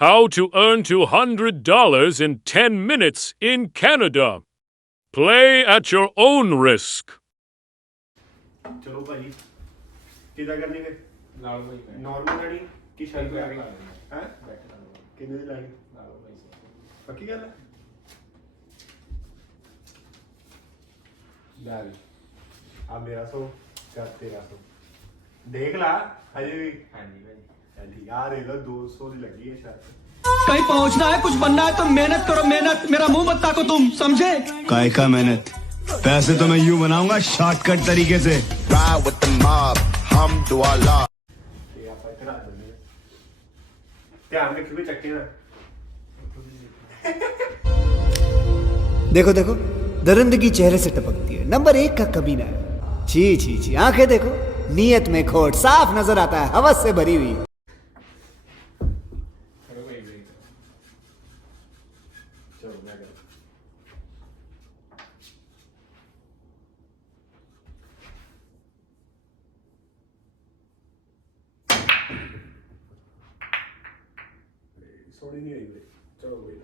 How to earn $200 in 10 minutes in Canada. Play at your own risk. चलो भाई किदा करनी है नॉर्मल गाड़ी की शर्ट पे आ गई हैं कितने दी लानी पक्की गल है डाल आ मेरा 100 का 1300 देख ला अजय भी हां जी भाई चल ठीक आ रे लो 200 दी लगी है शर्ट कहीं पहुंचना है कुछ बनना है तो मेहनत करो मेहनत मेरा मुंह मत ताको तुम समझे काय का मेहनत पैसे तो मैं यूं बनाऊंगा शॉर्टकट तरीके से Ride with the mob, hum do Allah. ये आप इतना दे ध्यान रखियो भी चक्के ना देखो देखो दरिंदगी चेहरे से टपकती है। नंबर 1 का कमीना है। छी छी छी आंखें देखो नीयत में खोट साफ नजर आता है हवस से भरी हुई। चलो मैं कर सोनी नहीं आई भाई चलो भाई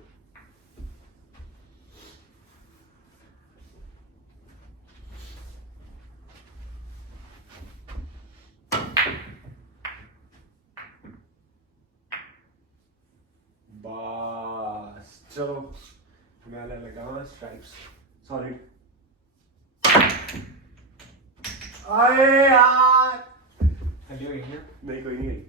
बस चलो मैं लगाऊंगा स्ट्राइप्स सॉरी अरे यार चलिए नहीं कोई नहीं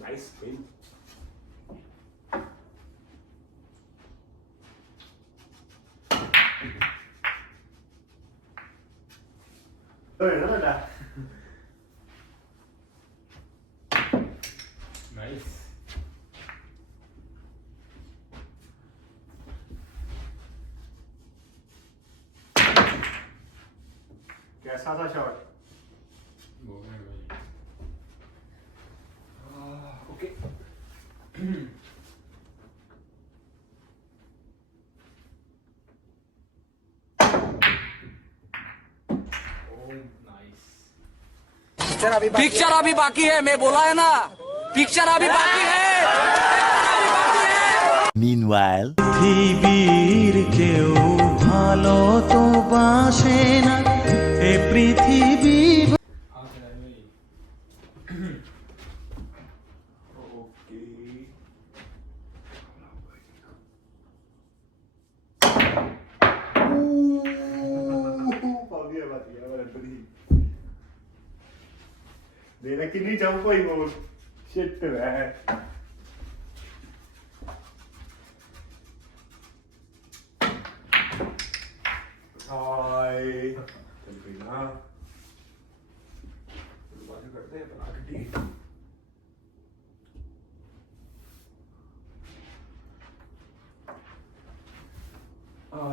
Nice win. तो है ना बेटा Nice. कैसा था शॉट ओके पिक्चर अभी बाकी है मैं बोला है ना पिक्चर अभी बाकी है Meanwhile পৃথিবীর কেউ ভালো তো বাসে না এ পৃথিবী ओके देना कितनी जाऊं कोई बोल शिट है हाय चल गई ना बातें करते हैं बना के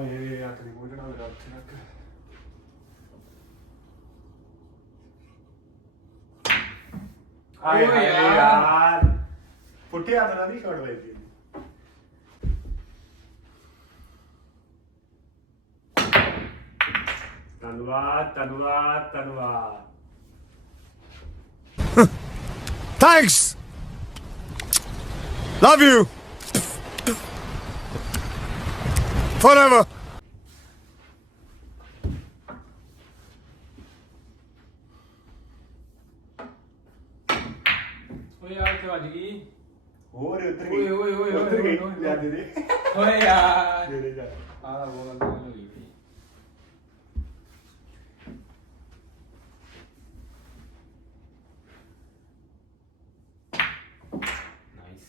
ये आखिरी मोजना मेरा अच्छा लग आए यार पुट्टे हाथ ना नहीं शॉट वाई थी धन्यवाद धन्यवाद धन्यवाद Thanks Love you Forever ओए यार क्या बात की और उधर ओए गई ओए ओए उधर गई ओए यार दे दे ओए यार दे दे जा आ वो गलती हो गई थी नाइस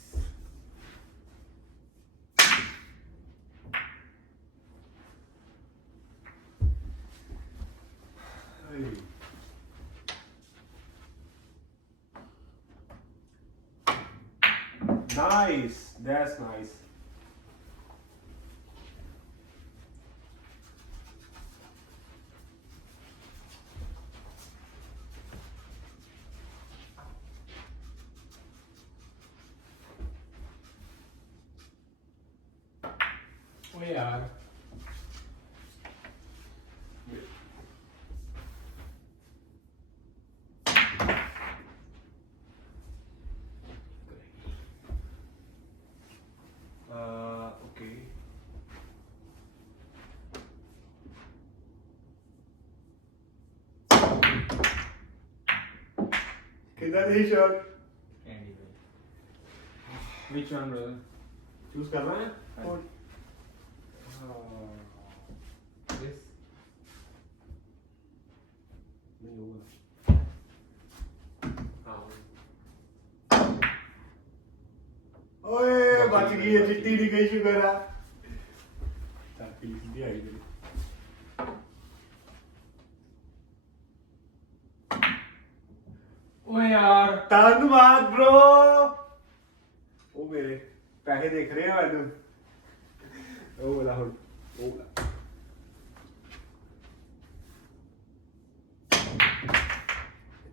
Nice, that's nice. ओए यार ਕਿਦਾਂ ਦੀ ਸ਼ਾਟ ਕੈਂਡੀ ਭਾਈ ਵਿਚ ਵਨ ਬ੍ਰਦਰ ਚੂਜ਼ ਕਰਨਾ ਹੈ ਦਿਸ ਨਹੀਂ ਹੋਗਾ ਹਾਂ ਓਏ ਬਚ ਗਈ ਹੈ ਚਿੱਟੀ ਦੀ ਗਈ ਸ਼ੁਕਰ ਆ ਤਾਂ ਪੀਸ ਦੀ ਆਈ ਗਈ ਓਏ ਯਾਰ ਧੰਨਵਾਦ bro ਉਹ ਮੇਰੇ ਪੈਸੇ ਦੇਖ ਰਹੇ ਆ ਮੈਨੂੰ ਉਹ ਵਾਲਾ ਹੁਣ ਉਹ ਵਾਲਾ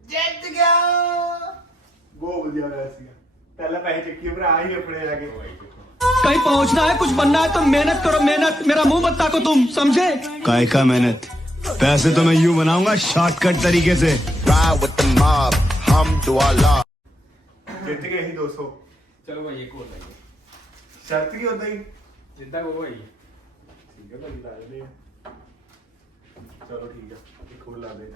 ਜਿੱਤ ਗਿਆ ਬਹੁਤ ਵਧੀਆ ਹੋਇਆ ਸੀਗਾ ਪਹਿਲਾਂ ਪੈਸੇ ਚੱਕੀ ਭਰਾ ਹੀ ਆਪਣੇ ਆ ਕੇ कहीं पहुंचना है कुछ बनना है तो मेहनत करो मेहनत मेरा मुंह मत ताको तुम समझे काय का मेहनत पैसे तो मैं यूं बनाऊंगा शॉर्टकट तरीके से Ride with the mob, hum do Allah. ਜਿੱਤ ਗਏ ਅਸੀਂ 200 ਚਲੋ ਭਾਈ ਇੱਕ ਹੋਰ ਲਾਈਏ ਸ਼ਰਤ ਕੀ ਹੁੰਦਾ ਹੀ ਜਿੱਦਾਂ ਕੋ ਭਾਈ ਠੀਕ ਹੈ ਭਾਈ ਲਾ ਦਿੰਦੇ ਆ ਚਲੋ ਠੀਕ ਆ ਇੱਕ ਹੋਰ ਲਾ ਦੇ